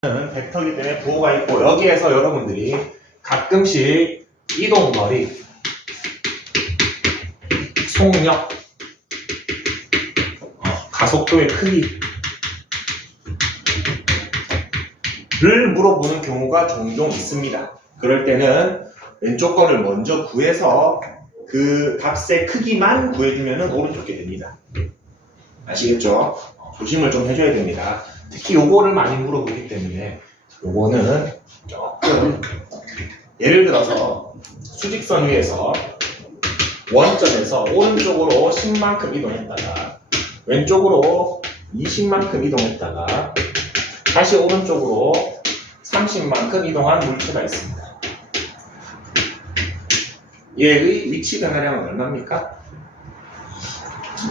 벡터이기 때문에 부호가 있고 여기에서 여러분들이 가끔씩 이동거리, 속력, 가속도의 크기를 물어보는 경우가 종종 있습니다. 그럴 때는 왼쪽 거를 먼저 구해서 그 값의 크기만 구해주면 오른쪽게 됩니다. 아시겠죠? 조심을 좀 해줘야 됩니다. 특히 요거를 많이 물어보기 때문에 요거는 조금 예를 들어서 수직선 위에서 원점에서 오른쪽으로 10만큼 이동했다가 왼쪽으로 20만큼 이동했다가 다시 오른쪽으로 30만큼 이동한 물체가 있습니다. 얘의 위치 변화량은 얼마입니까?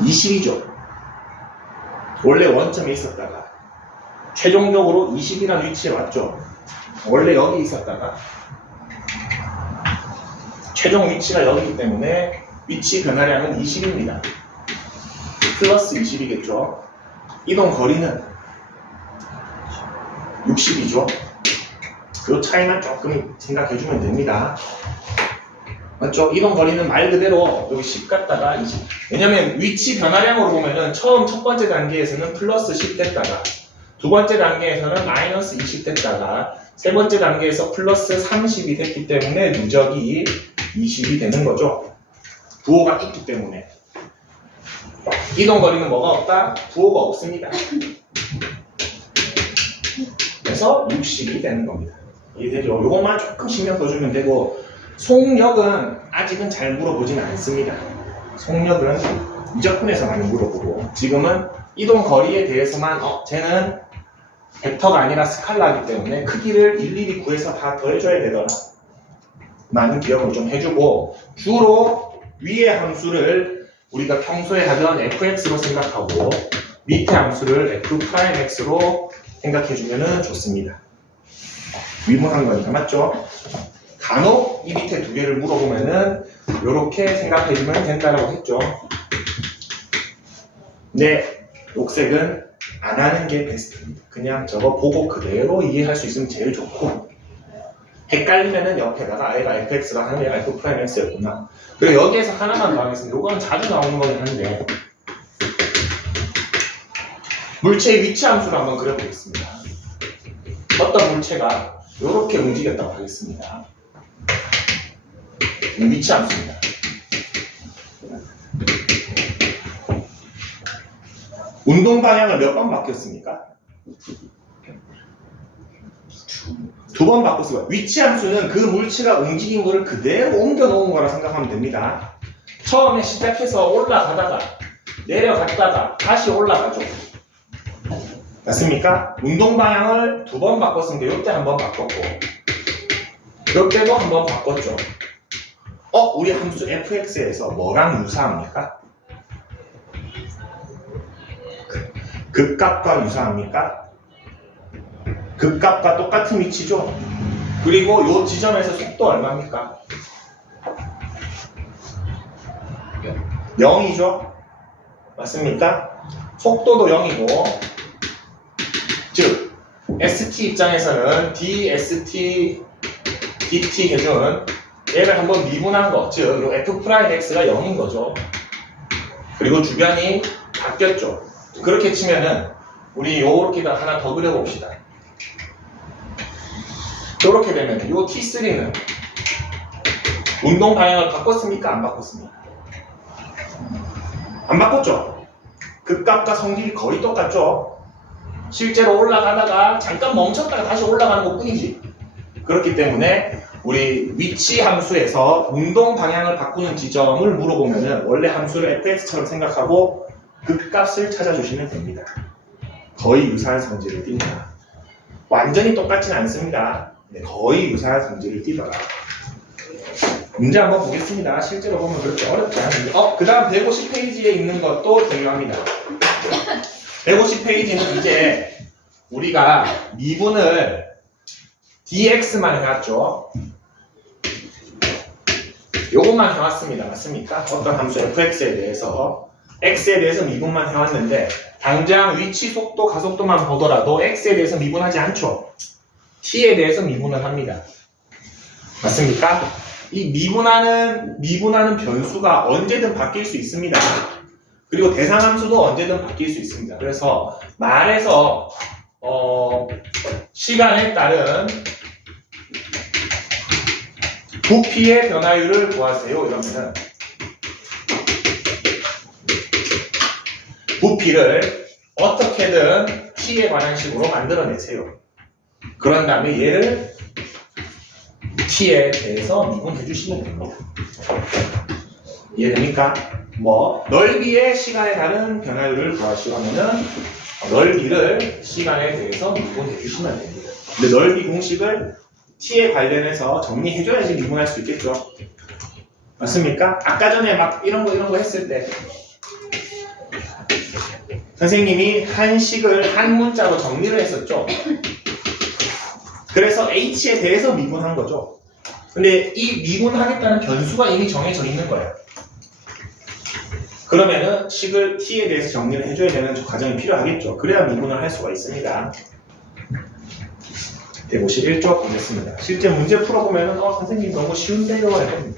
20이죠. 원래 원점에 있었다가 최종적으로 20이라는 위치에 왔죠. 원래 여기 있었다가 최종 위치가 여기이기 때문에 위치 변화량은 20입니다. 플러스 20이겠죠. 이동 거리는 60이죠. 그 차이만 조금 생각해주면 됩니다. 맞죠? 이동 거리는 말 그대로 여기 10 갔다가 20. 왜냐면 위치 변화량으로 보면은 처음 첫 번째 단계에서는 플러스 10 됐다가 두 번째 단계에서는 마이너스 20 됐다가 세 번째 단계에서 플러스 30이 됐기 때문에 누적이 20이 되는 거죠. 부호가 있기 때문에. 이동 거리는 뭐가 없다? 부호가 없습니다. 그래서 60이 되는 겁니다. 이해되죠? 이것만 조금 신경 써주면 되고 속력은 아직은 잘 물어보진 않습니다. 속력은 미적분에서 많이 물어보고 지금은 이동 거리에 대해서만 쟤는 벡터가 아니라 스칼라이기 때문에 크기를 일일이 구해서 다 더해줘야 되더라. 많은 기억을 좀 해주고 주로 위의 함수를 우리가 평소에 하던 fx로 생각하고 밑에 함수를 f'x로 생각해주면 좋습니다. 위분한 거니까 맞죠? 간혹 이 밑에 두 개를 물어보면은 이렇게 생각해주면 된다라고 했죠. 네, 녹색은 안 하는 게 베스트입니다. 그냥 저거 보고 그대로 이해할 수 있으면 제일 좋고 헷갈리면은 옆에다가 아예가 fx가 하는 애가 f'x였구나. 그리고 여기에서 하나만 더 하겠습니다. 이거는 자주 나오는 거긴 한데 물체의 위치 함수를 한번 그려보겠습니다. 어떤 물체가 이렇게 움직였다고 하겠습니다. 위치 함수입니다. 운동 방향을 몇 번 바뀌었습니까? 두 번 바꿨어요. 위치 함수는 그 물체가 움직인 거를 그대로 옮겨 놓은 거라 생각하면 됩니다. 처음에 시작해서 올라가다가 내려갔다가 다시 올라가죠. 맞습니까? 운동 방향을 두 번 바꿨으니까 이때 한 번 바꿨고 이때도 한 번 바꿨죠. 우리 함수 fx에서 뭐랑 유사합니까? 극값과 유사합니까? 극값과 똑같은 위치죠. 그리고 이 지점에서 속도 얼마입니까? 0이죠. 맞습니까? 속도도 0이고 즉 ST 입장에서는 DST, DT 해준 얘를 한번 미분한 거, 즉 f'x가 0인 거죠. 그리고 주변이 바뀌었죠. 그렇게 치면은 우리 요렇게 하나 더 그려봅시다. 이렇게 되면 이 T3는 운동 방향을 바꿨습니까? 안 바꿨습니까? 안 바꿨죠? 극값과 성질이 거의 똑같죠? 실제로 올라가다가 잠깐 멈췄다가 다시 올라가는 것 뿐이지. 그렇기 때문에 우리 위치 함수에서 운동 방향을 바꾸는 지점을 물어보면 원래 함수를 fx처럼 생각하고 극값을 찾아주시면 됩니다. 거의 유사한 성질을 띈다. 완전히 똑같진 않습니다. 네, 거의 유사한 성질을 띠더라. 문제 한번 보겠습니다. 실제로 보면 그렇게 어렵지 않은데 그 다음 150페이지에 있는 것도 중요합니다. 150페이지는 이제 우리가 미분을 dx만 해왔죠. 요것만 해왔습니다. 맞습니까? 어떤 함수 fx에 대해서 x에 대해서 미분만 해왔는데 당장 위치, 속도, 가속도만 보더라도 x에 대해서 미분하지 않죠. t에 대해서 미분을 합니다. 맞습니까? 이 미분하는 변수가 언제든 바뀔 수 있습니다. 그리고 대상함수도 언제든 바뀔 수 있습니다. 그래서 말에서 시간에 따른 부피의 변화율을 구하세요. 이러면은 부피를 어떻게든 t에 관한 식으로 만들어내세요. 그런 다음에 얘를 t에 대해서 미분해 주시면 됩니다. 이해됩니까? 뭐 넓이의 시간에 따른 변화율을 구하시고 하면은 넓이를 시간에 대해서 미분해 주시면 됩니다. 근데 넓이 공식을 t에 관련해서 정리해줘야지 미분할 수 있겠죠. 맞습니까? 아까 전에 막 이런 거 했을 때 선생님이 한 식을 한 문자로 정리를 했었죠. 그래서 h에 대해서 미분한 거죠. 근데 이 미분하겠다는 변수가 이미 정해져 있는 거예요. 그러면은 식을 t에 대해서 정리를 해줘야 되는 과정이 필요하겠죠. 그래야 미분을 할 수가 있습니다. 151쪽 보겠습니다. 실제 문제 풀어보면은 선생님 너무 쉬운데요.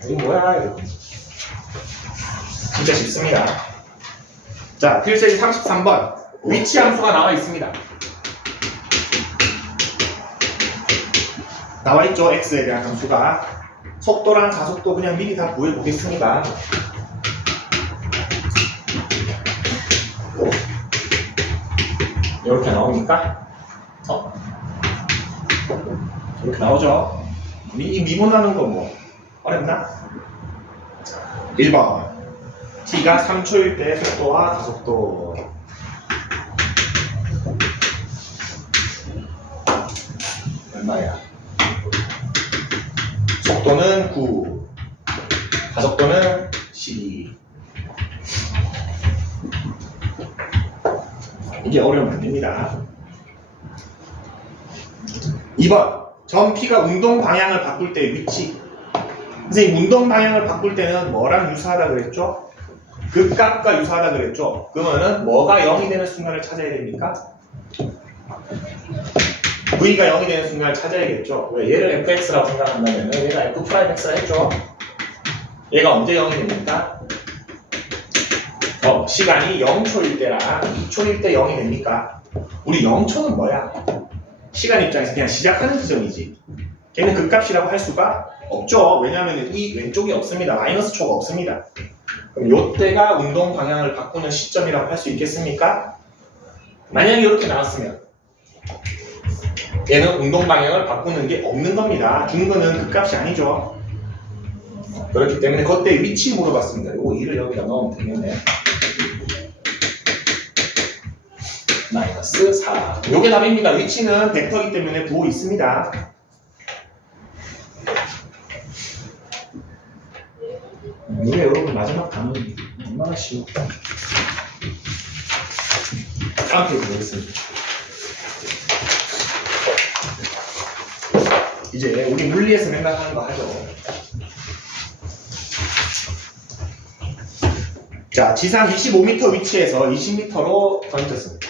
이거 뭐야? 이러고. 진짜 쉽습니다. 자, 필수의 33번 위치 함수가 나와 있습니다. 나와 있죠. x에 대한 함수가. 속도랑 가속도 그냥 미리 다 구해보겠습니다. 이렇게 나옵니까? 이렇게 나오죠. 이 미분하는 거 뭐 어렵나? 1번 t가 3초일 때 속도와 가속도. 얼마야? 속도는 9, 가속도는 12. 이게 어려우면 안 됩니다. 2번 점 P가 운동 방향을 바꿀 때 위치. 선생님 운동 방향을 바꿀 때는 뭐랑 유사하다 그랬죠? 그 값과 유사하다 그랬죠? 그러면은 뭐가 0이 되는 순간을 찾아야 됩니까? V가 0이 되는 순간을 찾아야겠죠? 왜? 얘를 fx라고 생각한다면 얘가 f'x라 했죠? 얘가 언제 0이 됩니까? 시간이 0초일 때랑 2초일 때 0이 됩니까? 우리 0초는 뭐야? 시간 입장에서 그냥 시작하는 지점이지. 걔는 극값이라고 할 수가 없죠. 왜냐하면 이 왼쪽이 없습니다. 마이너스 초가 없습니다. 그럼 요때가 운동 방향을 바꾸는 시점이라고 할 수 있겠습니까? 만약에 이렇게 나왔으면 얘는 운동 방향을 바꾸는 게 없는 겁니다. 준 거는 극값이 아니죠. 그렇기 때문에 그때 위치 물어봤습니다. 요거 2를 여기다 넣으면 되겠네. 마이너스 4. 요게 답입니다. 위치는 벡터이기 때문에 부호 있습니다. 이게 여러분 마지막 단어는 얼마나 쉬울까? 다음 페이지 보겠습니다. 이제 우리 물리에서 맨날 하는 거 하죠. 자, 지상 25m 위치에서 20m로 던졌습니다.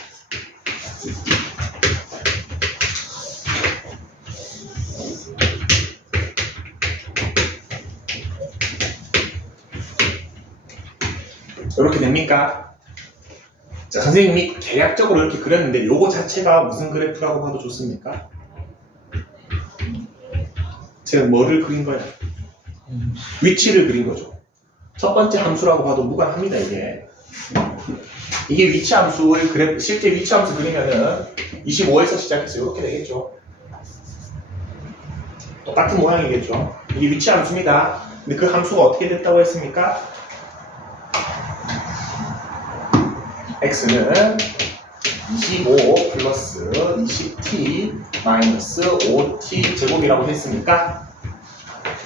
이렇게 됩니까? 자, 선생님이 계략적으로 이렇게 그렸는데 요거 자체가 무슨 그래프라고 봐도 좋습니까? 제가 뭐를 그린 거예요? 위치를 그린 거죠. 첫 번째 함수라고 봐도 무관합니다. 이게 위치 함수의 실제 위치 함수 그리면은 25에서 시작해서 이렇게 되겠죠. 똑같은 모양이겠죠. 이게 위치 함수입니다. 근데 그 함수가 어떻게 됐다고 했습니까? x는 25 플러스 20t 마이너스 5t 제곱이라고 했으니까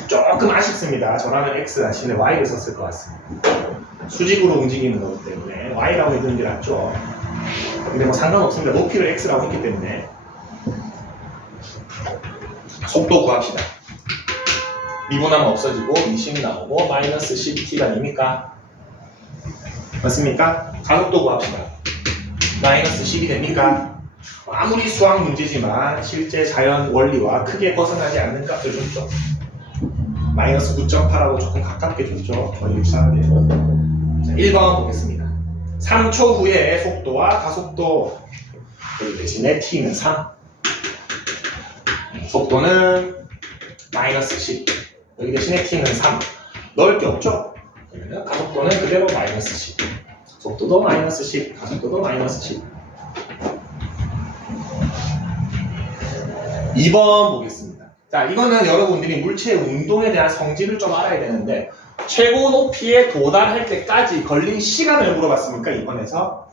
조금 아쉽습니다. 저라면 x 대신에 y를 썼을 것 같습니다. 수직으로 움직이는 거기 때문에 y라고 해두는 게 낫죠. 근데 뭐 상관없습니다. 높이를 x라고 했기 때문에. 속도 구합시다. 미분하면 없어지고 20 나오고 마이너스 10t가 됩니까? 맞습니까? 가속도 구합시다. 마이너스 10이 됩니까? 아무리 수학 문제지만 실제 자연 원리와 크게 벗어나지 않는 값을 줬죠. 마이너스 9.8하고 조금 가깝게 줬죠. 거의 유사하게. 자, 1번 보겠습니다. 3초 후에 속도와 가속도 여기 대신에 t는 3, 속도는 마이너스 10, 여기 대신에 t는 3. 넣을 게 없죠? 그러면 가속도는 그대로 마이너스 10, 속도도 마이너스 10, 가속도도 마이너스 10. 2번 보겠습니다. 자, 이거는 여러분들이 물체의 운동에 대한 성질을 좀 알아야 되는데, 최고 높이에 도달할 때까지 걸린 시간을 물어봤습니까? 2번에서.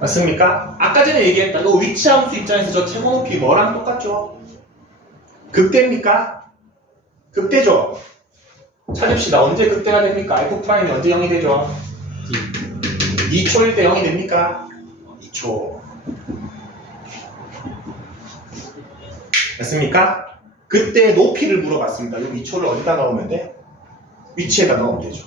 맞습니까? 아까 전에 얘기했다. 이 위치 함수 입장에서 저 최고 높이 뭐랑 똑같죠? 극대입니까? 극대죠? 찾읍시다. 언제 극대가 됩니까? F'이 언제 0이 되죠? 2초일 때 0이 됩니까? 2초. 됐습니까? 그때 높이를 물어봤습니다. 이 2초를 어디다 넣으면 돼? 위치에다 넣으면 되죠.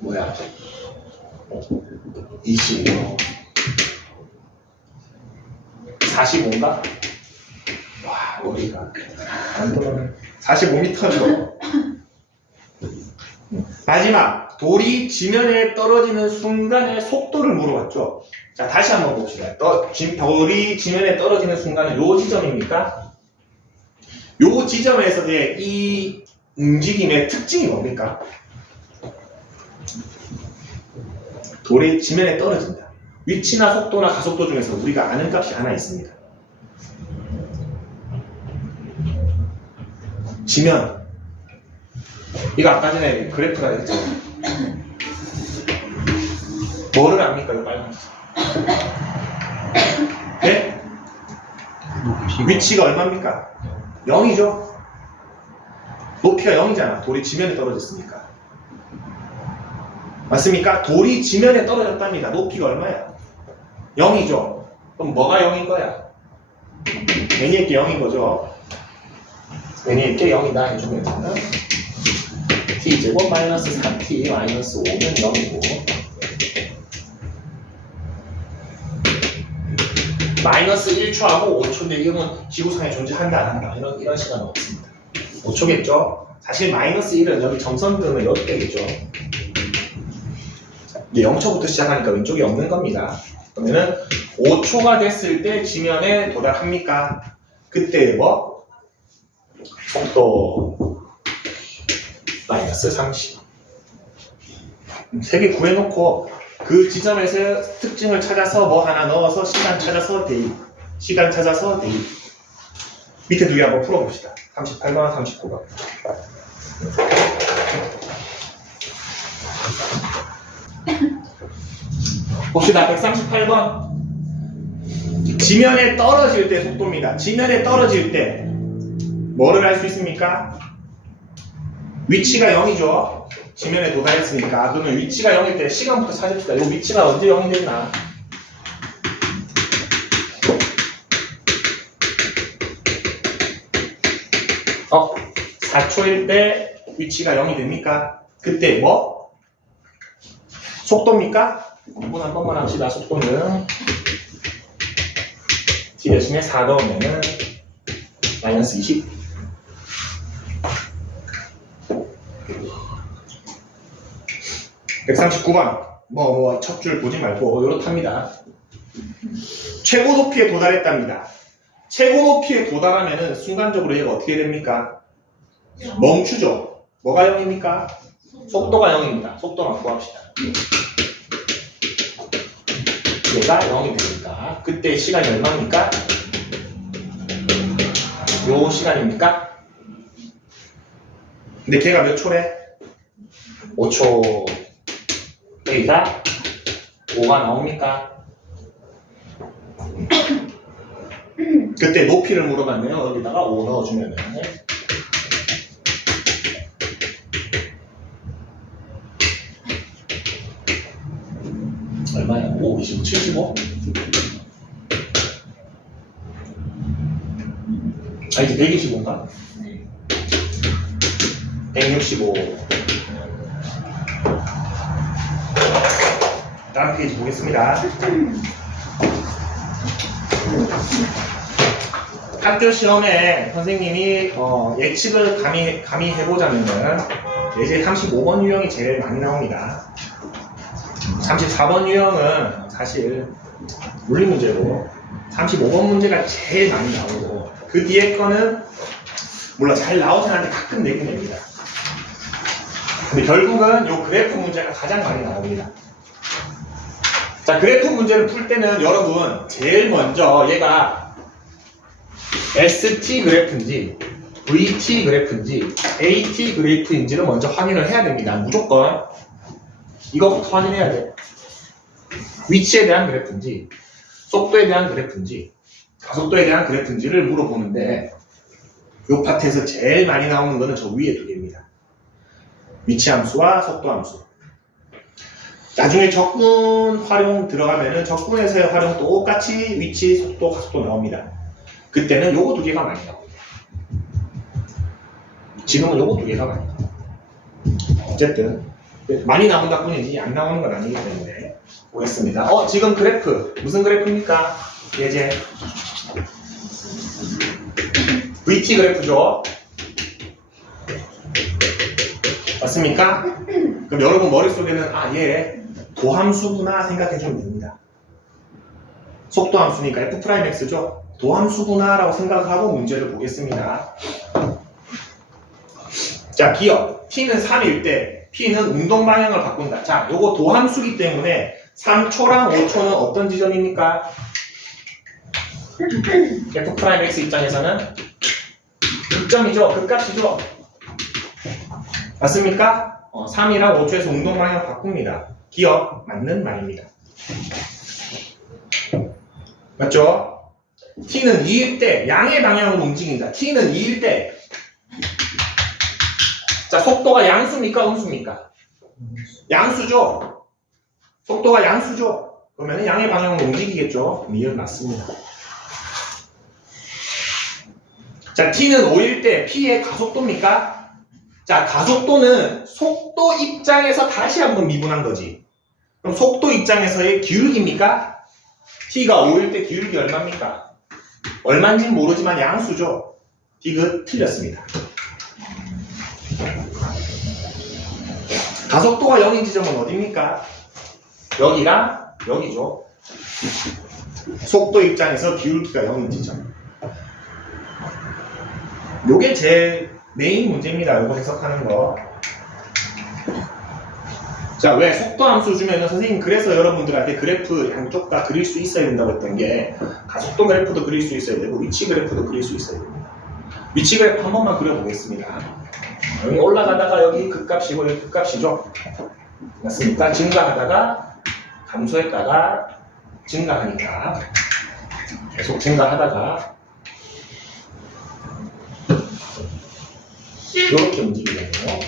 뭐야? 25 45인가? 와, 머리가 안 돌아가네. 45m죠. 마지막, 돌이 지면에 떨어지는 순간의 속도를 물어봤죠. 자, 다시 한번 봅시다. 돌이 지면에 떨어지는 순간은 요 지점입니까? 요 지점에서의 이 움직임의 특징이 뭡니까? 돌이 지면에 떨어진다. 위치나 속도나 가속도 중에서 우리가 아는 값이 하나 있습니다. 지면. 이거 아까 전에 그래프가 했잖아요. 뭐를 압니까? 이거 빨간색. 네? 위치가 얼마입니까? 0이죠? 높이가 0이잖아. 돌이 지면에 떨어졌으니까. 맞습니까? 돌이 지면에 떨어졌답니다. 높이가 얼마야? 0이죠? 그럼 뭐가 0인 거야? n일 게 0인 거죠? n일 게 0이다 해주면 되나? t제곱 마이너스 4t 마이너스 5는 0이고, 마이너스 1초하고 5초인데 이건 지구상에 존재한다 안 한다 이런 시간은 없습니다. 5초겠죠? 사실 마이너스 1은 여기 점선 그으면 여기 되겠죠. 이제 0초부터 시작하니까 왼쪽이 없는 겁니다. 그러면은 5초가 됐을 때 지면에 도달합니까? 그때 뭐? 속도 마이너스 30. 3개 구해놓고 그 지점에서 특징을 찾아서 뭐 하나 넣어서 시간 찾아서 대입, 시간 찾아서 대입. 밑에 두 개 한번 풀어봅시다. 38번, 39번. 봅시다. 138번. 지면에 떨어질 때 속도입니다. 지면에 떨어질 때 뭐를 할 수 있습니까? 위치가 0이죠. 지면에 도달했으니까. 그러면 위치가 0일 때 시간부터 찾읍시다. 이 위치가 언제 0이 됐나? 어? 4초일 때 위치가 0이 됩니까? 그때 뭐? 속도입니까? 구분 한 번만 합시다. 속도는 t 대신에 4 넣으면은 마이너스 20. (139번) 첫 줄 보지 말고 이렇답니다. 최고 높이에 도달했답니다. 최고 높이에 도달하면은 순간적으로 얘가 어떻게 됩니까? 멈추죠. 뭐가 0입니까? 속도가 0입니다. 속도만 구합시다. 얘가 0이 됩니까? 그때 시간이 얼마입니까? 요 시간입니까? 근데 걔가 몇 초래? 5초. 여기가 5가 나옵니까? 그때 높이를 물어봤네요. 여기다가 5 넣어주면은 얼마야? 5, 25, 75? 자, 이제 125인가? 165. 다음 페이지 보겠습니다. 학교 시험에 선생님이 예측을 감히 해보자면은 예제 35번 유형이 제일 많이 나옵니다. 34번 유형은 사실 물리 문제고 35번 문제가 제일 많이 나오고 그 뒤에 거는 물론 잘 나오진 않는데 가끔 내긴 냅니다. 근데 결국은 이 그래프 문제가 가장 많이 나옵니다. 자, 그래프 문제를 풀 때는 여러분 제일 먼저 얘가 ST 그래프인지 VT 그래프인지 AT 그래프인지를 먼저 확인을 해야 됩니다. 무조건 이것부터 확인해야 돼. 위치에 대한 그래프인지 속도에 대한 그래프인지 가속도에 대한 그래프인지를 물어보는데 이 파트에서 제일 많이 나오는 거는 저 위에 두 개입니다. 위치 함수와 속도 함수. 나중에 적분 활용 들어가면은 적분에서의 활용 똑같이 위치, 속도, 가속도 나옵니다. 그때는 요거 두 개가 많이 나옵니다. 지금은 요거 두 개가 많이 나옵니다. 어쨌든 많이 나온다 뿐이지 안 나오는 건 아니기 때문에 보겠습니다. 지금 그래프 무슨 그래프입니까? 예제 VT 그래프죠. 맞습니까? 그럼 여러분 머릿속에는 얘 도함수구나 생각해주면 됩니다. 속도 함수니까 F'X죠. 도함수구나 라고 생각하고 문제를 보겠습니다. 자, 기억 T는 3일 때 P는 운동 방향을 바꾼다. 자, 요거 도함수기 때문에 3초랑 5초는 어떤 지점입니까? F'X 입장에서는 극점이죠. 극값이죠. 맞습니까? 3이랑 5초에서 운동 방향 바꿉니다. 기억 맞는 말입니다. 맞죠? T는 2일 때 양의 방향으로 움직인다. T는 2일 때 자, 속도가 양수입니까? 음수입니까? 양수죠. 속도가 양수죠. 그러면 양의 방향으로 움직이겠죠. 미음 맞습니다. 자, T는 5일 때 P의 가속도입니까? 자, 가속도는 속도 입장에서 다시 한번 미분한 거지. 그럼 속도 입장에서의 기울기입니까? T가 5일 때 기울기 얼마입니까? 얼마인지는 모르지만 양수죠. 디귿 틀렸습니다. 가속도가 0인 지점은 어디입니까? 여기랑 여기죠. 속도 입장에서 기울기가 0인 지점. 요게 제일 메인 문제입니다. 요거 해석하는 거. 자, 왜 속도 함수 주면은 선생님 그래서 여러분들한테 그래프 양쪽 다 그릴 수 있어야 된다고 했던 게 가속도 그래프도 그릴 수 있어야 되고 위치 그래프도 그릴 수 있어야 됩니다. 위치 그래프 한 번만 그려보겠습니다. 여기 올라가다가 여기 극값이고 여기 극값이죠. 맞습니까? 증가하다가 감소했다가 증가하니까 계속 증가하다가 이렇게 움직이거든요.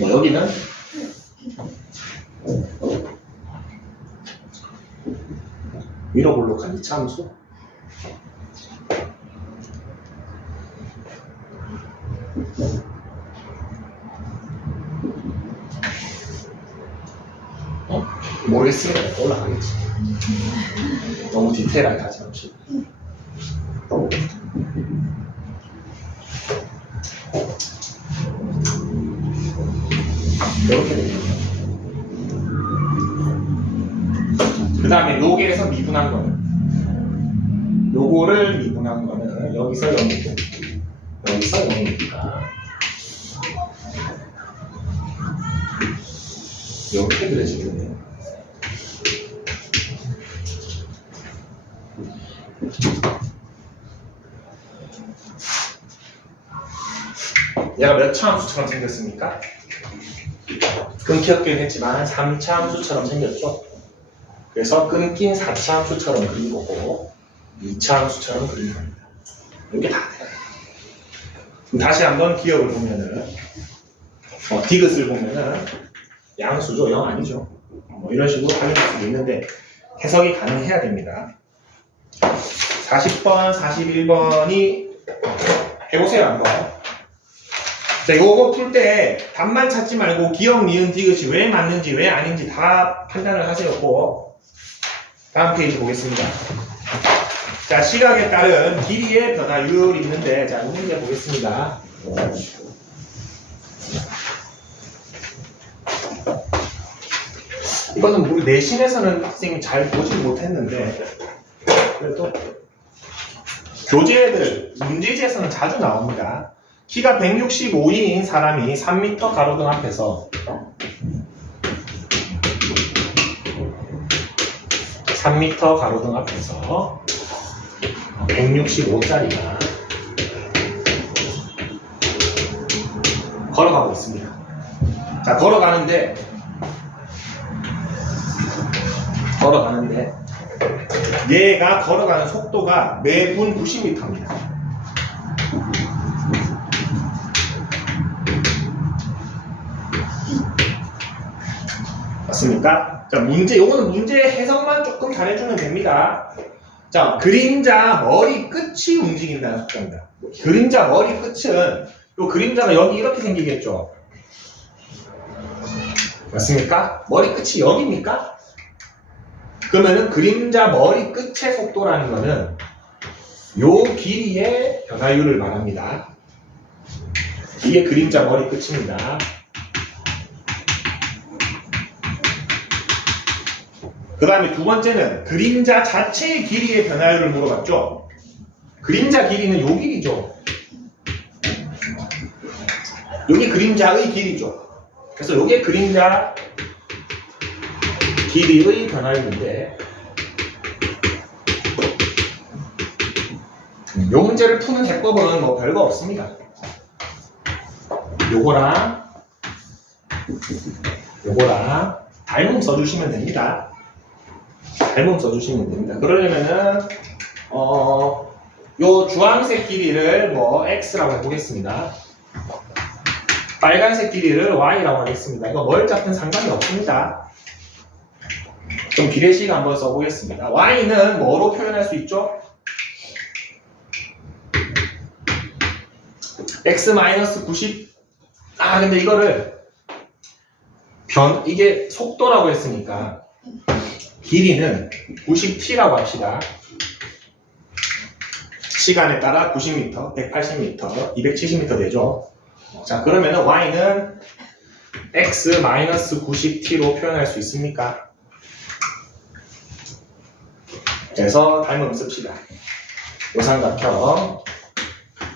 여기는 위로 볼록한 이차 함수. 모르겠으면 올라가겠지. 너무 디테일하게 하지 맙시다. 이렇게 됩니다. 그 다음에 요게에서 미분한 거는 요거를 미분한 거는 여기서 0이고 여기서 0이니까 이렇게 그려지겠네요. 얘가 몇 차 함수처럼 생겼습니까? 끊겼긴 했지만 3차 함수처럼 생겼죠. 그래서 끊긴 4차 함수처럼 그린 거고 2차 함수처럼 그린 겁니다. 이게 다 돼요. 그럼 다시 한번 기억을 보면은 디귿을 보면은 양수죠. 0 아니죠. 이런 식으로 확인할 수도 있는데 해석이 가능해야 됩니다. 40번, 41번이 해보세요 한번. 자, 요거 풀 때 답만 찾지 말고 기억, 니은, 디귿이 왜 맞는지 왜 아닌지 다 판단을 하세요. 꼭. 다음 페이지 보겠습니다. 자, 시각에 따른 길이의 변화율이 있는데, 자, 이 문제 보겠습니다. 이거는 우리 내신에서는 선생님이 잘 보지 못했는데, 그래도 교재들, 문제지에서는 자주 나옵니다. 키가 165인인 사람이 3m 가로등 앞에서 3m 가로등 앞에서 165짜리가 걸어가고 있습니다. 자, 걸어가는데 얘가 걸어가는 속도가 매분 90m입니다. 맞습니까? 자, 요거는 문제 해석만 조금 잘해주면 됩니다. 자, 그림자 머리 끝이 움직인다는 속도입니다. 그림자 머리 끝은 요 그림자가 여기 이렇게 생기겠죠? 맞습니까? 머리 끝이 여기입니까? 그러면은 그림자 머리 끝의 속도라는 거는 요 길이의 변화율을 말합니다. 이게 그림자 머리 끝입니다. 그 다음에 두 번째는 그림자 자체의 길이의 변화율을 물어봤죠. 그림자 길이는 요 길이죠. 요게 그림자의 길이죠. 그래서 요게 그림자 길이의 변화율인데, 요 문제를 푸는 해법은 뭐 별거 없습니다. 요거랑 닮음 써주시면 됩니다. 그러려면은 요 주황색 길이를 뭐 x라고 해보겠습니다. 빨간색 길이를 y라고 하겠습니다. 이거 뭘 잡든 상관이 없습니다. 그럼 비례식 한번 써보겠습니다. y는 뭐로 표현할 수 있죠? x-90. 근데 이거를 이게 속도라고 했으니까 길이는 90t라고 합시다. 시간에 따라 90m, 180m, 270m 되죠. 자, 그러면은 y는 x-90t로 표현할 수 있습니까? 그래서 닮음 씁시다. 요 삼각형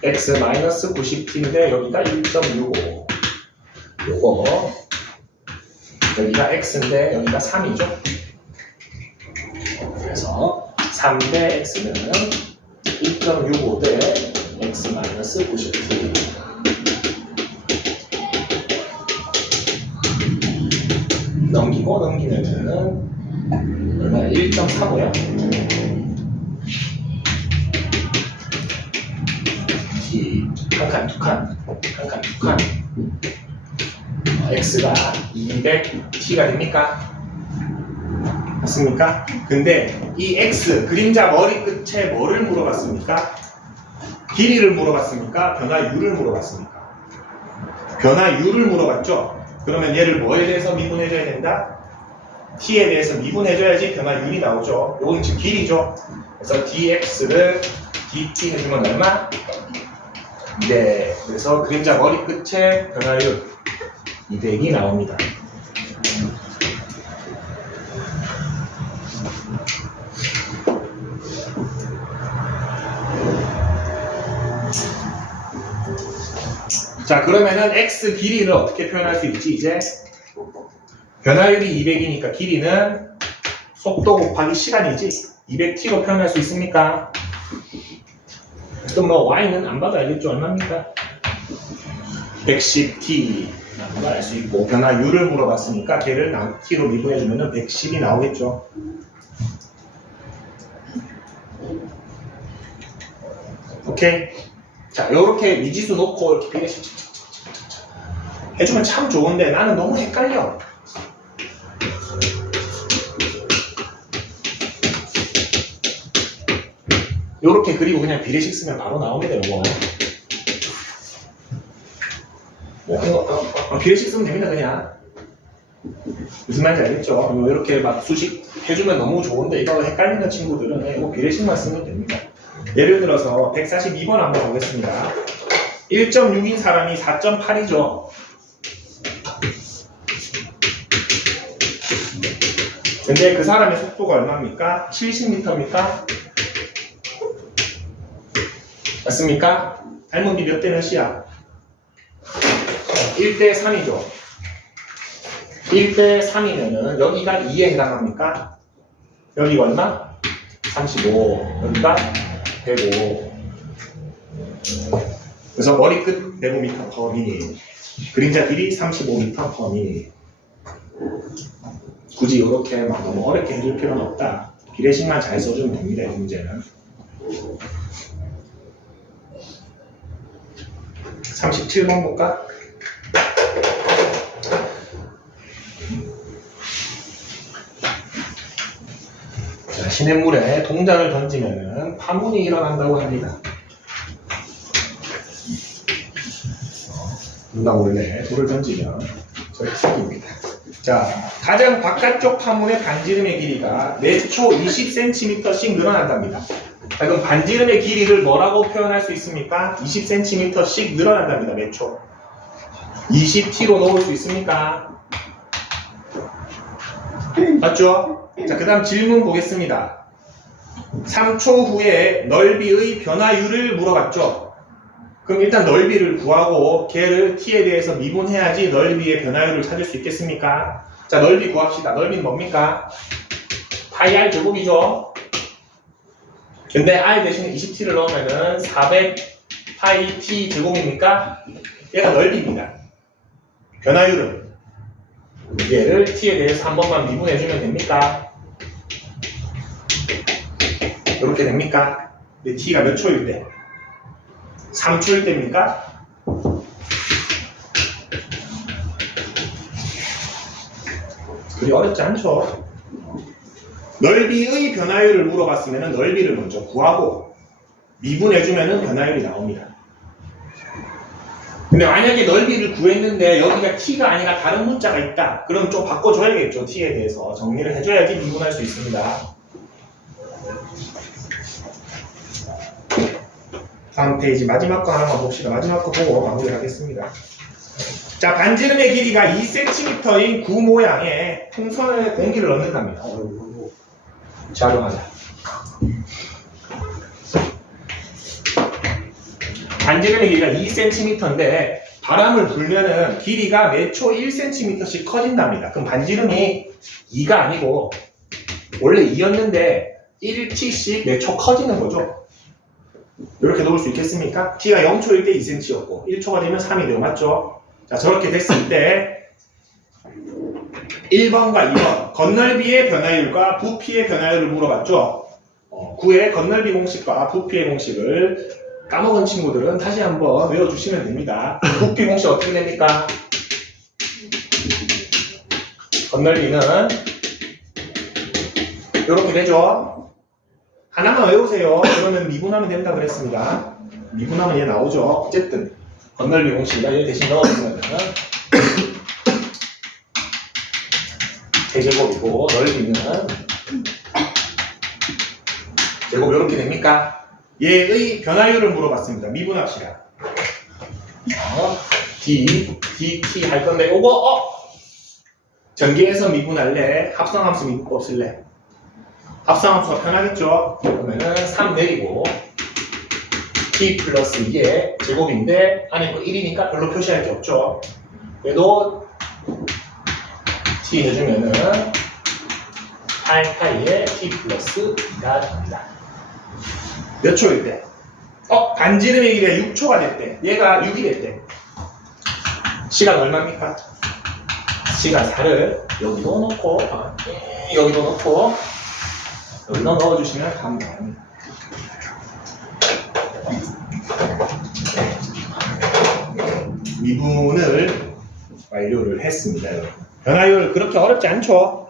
x-90t인데 여기가 1.65, 요거 여기가 x인데 여기가 3이죠. 그래서 3대 x는 1.65 대 x-90t. 넘기면은 얼마야? 1.45야? 한 칸, 두 칸. x가 200t가 됩니까? 맞습니까? 근데 이 x, 그림자 머리 끝에 뭐를 물어봤습니까? 길이를 물어봤습니까? 변화율을 물어봤습니까? 변화율을 물어봤죠? 그러면 얘를 뭐에 대해서 미분해줘야 된다? t에 대해서 미분해줘야지 변화율이 나오죠. 요건 지금 길이죠. 그래서 dx를 dt 해주면 얼마? 네. 그래서 그림자 머리 끝에 변화율 200이 나옵니다. 자, 그러면은 x 길이를 어떻게 표현할 수 있지? 이제 변화율이 200이니까 길이는 속도 곱하기 시간이지 200t로 표현할 수 있습니까? 그럼 뭐 y는 안 봐도 알겠죠? 얼마입니까? 110t 라는 걸 알 수 있고, 변화율을 물어봤으니까 걔를 t로 미분해주면 110이 나오겠죠. 오케이? 자, 요렇게 미지수 놓고 이렇게 비례식 해주면 참 좋은데 나는 너무 헷갈려. 요렇게 그리고 그냥 비례식 쓰면 바로 나옵니다. 요거 비례식 쓰면 됩니다. 그냥 무슨 말인지 알겠죠? 이렇게 막 수식 해주면 너무 좋은데 이거 헷갈리는 친구들은 이거 비례식만 쓰면 됩니다. 예를 들어서 142번 한번 보겠습니다. 1.6인 사람이 4.8이죠. 근데 그 사람의 속도가 얼마입니까? 70m입니까? 맞습니까? 닮은 비 몇 대 몇이야? 1대 3이죠. 1대 3이면은 여기가 2에 해당합니까? 여기가 얼마? 35. 여기가 105. 그래서 머리끝 105m/min. 그림자 길이 35m/min. 굳이 이렇게 막 너무 어렵게 해줄 필요는 없다. 비례식만 잘 써주면 됩니다. 이 문제는. 37번 볼까? 자, 시냇물에 동전을 던지면 파문이 일어난다고 합니다. 누가 몰래 돌을 던지면 저희 튀깁니다. 자, 가장 바깥쪽 파문의 반지름의 길이가 매초 20cm씩 늘어난답니다. 자, 그럼 반지름의 길이를 뭐라고 표현할 수 있습니까? 20cm씩 늘어난답니다. 매초 20t로 넣을 수 있습니까? 맞죠? 자, 그 다음 질문 보겠습니다. 3초 후에 넓이의 변화율을 물어봤죠? 그럼 일단 넓이를 구하고 걔를 t에 대해서 미분해야지 넓이의 변화율을 찾을 수 있겠습니까? 자, 넓이 구합시다. 넓이는 뭡니까? 파이 r 제곱이죠? 근데 r 대신에 20t를 넣으면은 400 파이 t 제곱입니까? 얘가 넓이입니다. 변화율은 얘를 t에 대해서 한 번만 미분해주면 됩니까? 이렇게 됩니까? 근데 t가 몇 초일 때? 3초일 때입니까? 그리 어렵지 않죠? 넓이의 변화율을 물어봤으면 넓이를 먼저 구하고 미분해주면 변화율이 나옵니다. 근데 만약에 넓이를 구했는데 여기가 t가 아니라 다른 문자가 있다. 그럼 좀 바꿔줘야겠죠. t에 대해서 정리를 해줘야지 미분할 수 있습니다. 다음 페이지 마지막 거 하나만 봅시다. 마지막 거 보고 마무리를 하겠습니다. 자, 반지름의 길이가 2cm인 구 모양의 풍선에 공기를 넣는답니다. 자료하자. 반지름의 길이가 2cm인데 바람을 불면은 길이가 매초 1cm씩 커진답니다. 그럼 반지름이 2가 아니고 원래 2였는데 1t씩 매초 커지는 거죠. 이렇게 놓을 수 있겠습니까? t가 0초일 때 2cm였고 1초가 되면 3이 되고 맞죠? 자, 저렇게 됐을 때 1번과 2번 건널비의 변화율과 부피의 변화율을 물어봤죠? 구의 건널비 공식과 부피의 공식을 까먹은 친구들은 다시 한번 외워주시면 됩니다. 부피 공식 어떻게 됩니까? 건널비는 이렇게 되죠? 하나만 외우세요. 그러면 미분하면 된다 그랬습니다. 미분하면 얘 나오죠. 어쨌든 건널비 공식이다. 얘 대신 넣어주면 대제곱이고 넓이는 제곱 이렇게 됩니까? 얘의 변화율을 물어봤습니다. 미분합시다. dt 할 건데 요거 전개해서 미분할래? 합성함수 미분법 쓸래? 합성함수가 편하겠죠? 그러면은 3 내리고 t 플러스 이게 제곱인데 안에 뭐 1이니까 별로 표시할 게 없죠. 얘도 t 해주면은 8파이에 t 플러스 2가 됩니다. 몇 초일 때? 반지름의 길이가 6초가 됐대. 얘가 6이 됐대. 시간 얼마입니까? 시간 4를 여기도 넣고 여기도 넣고 여기다 넣어주시면 답이 나옵니다. 미분을 완료를 했습니다. 여러분. 변화율 그렇게 어렵지 않죠?